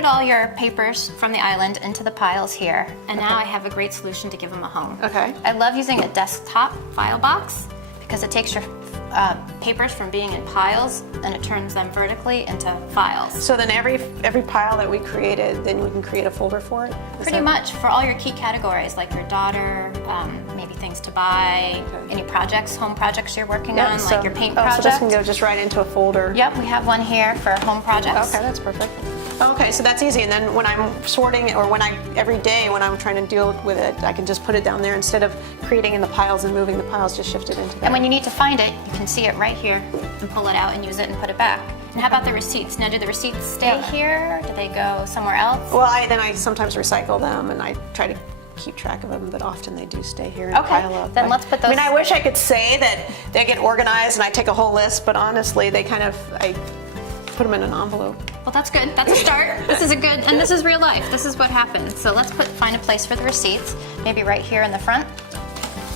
sorted all your papers from the island into the piles here, and now I have a great solution to give them a home. Okay. I love using a desktop file box because it takes your papers from being in piles and it turns them vertically into files. So then every pile that we created, then we can create a folder for it? Pretty much for all your key categories, like your daughter, maybe things to buy, any projects, home projects you're working on, like your paint project. So this can go just right into a folder. Yep, we have one here for home projects. Okay, that's perfect. Okay, so that's easy. And then when I'm sorting it, or every day when I'm trying to deal with it, I can just put it down there instead of creating in the piles and moving the piles, just shift it into there. And when you need to find it, you can see it right here and pull it out and use it and put it back. And how about the receipts? Now, do the receipts stay here? Do they go somewhere else? Well, I sometimes recycle them and I try to keep track of them, but often they do stay here and pile up. Then let's put those. I mean, I wish I could say that they get organized and I take a whole list, but honestly, I put them in an envelope. Well, that's good. That's a start. This is a good, and this is real life. This is what happens. So let's find a place for the receipts, maybe right here in the front.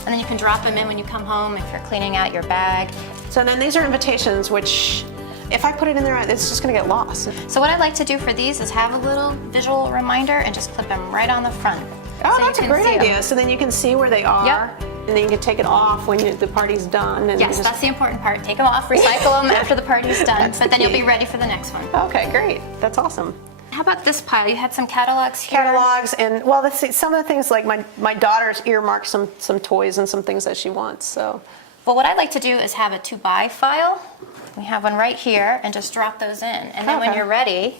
And then you can drop them in when you come home if you're cleaning out your bag. So then these are invitations, which if I put it in there, it's just gonna get lost. So what I like to do for these is have a little visual reminder and just clip them right on the front. Oh, so that's a great idea. So then you can see where they are. Yep. And then you can take it off when the party's done. And yes, that's the important part. Take them off, recycle them after the party's done, but then you'll be ready for the next one. Okay, great. That's awesome. How about this pile? You had some catalogs here. Catalogs, and well, let's see, some of the things like my daughter's earmarked some toys and some things that she wants. So, well, what I like to do is have a to-buy file. We have one right here, and just drop those in. And then when you're ready,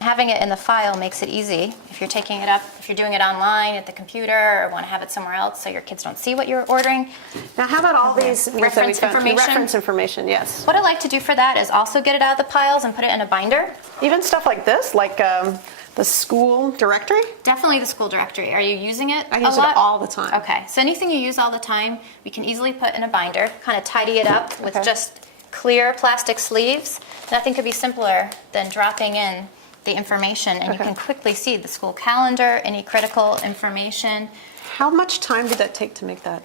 having it in the file makes it easy. If you're taking it up, if you're doing it online at the computer, or want to have it somewhere else so your kids don't see what you're ordering. Now, how about all these reference information? Reference information, yes. What I like to do for that is also get it out of the piles and put it in a binder. Even stuff like this, like the school directory? Definitely the school directory. Are you using it a lot? I use it all the time. Okay, so anything you use all the time, we can easily put in a binder, kind of tidy it up with just clear plastic sleeves. Nothing could be simpler than dropping in the information, and you can quickly see the school calendar, any critical information. How much time did that take to make that?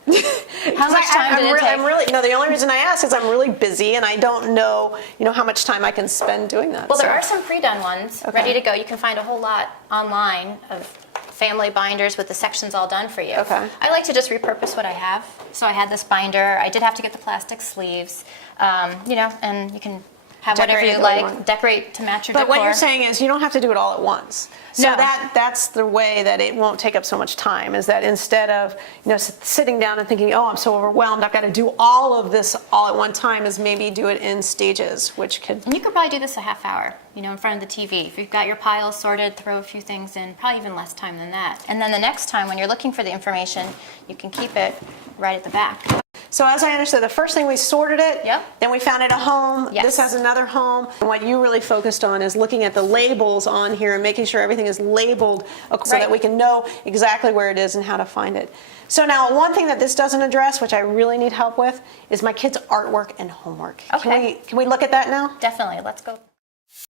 How much time did it take? No, the only reason I ask is I'm really busy and I don't know, how much time I can spend doing that. Well, there are some pre-done ones ready to go. You can find a whole lot online of family binders with the sections all done for you. Okay. I like to just repurpose what I have. So I had this binder. I did have to get the plastic sleeves, and you can have whatever you like, decorate to match your decor. But what you're saying is you don't have to do it all at once. So that's the way that it won't take up so much time, is that instead of sitting down and thinking, oh, I'm so overwhelmed, I've got to do all of this all at one time, is maybe do it in stages, which could... And you could probably do this a half hour, in front of the TV. If you've got your piles sorted, throw a few things in, probably even less time than that. And then the next time when you're looking for the information, you can keep it right at the back. So as I understood, the first thing we sorted it, then we found it a home. Yes. This has another home. And what you really focused on is looking at the labels on here and making sure everything is labeled so that we can know exactly where it is and how to find it. So now one thing that this doesn't address, which I really need help with, is my kids' artwork and homework. Okay. Can we look at that now? Definitely. Let's go.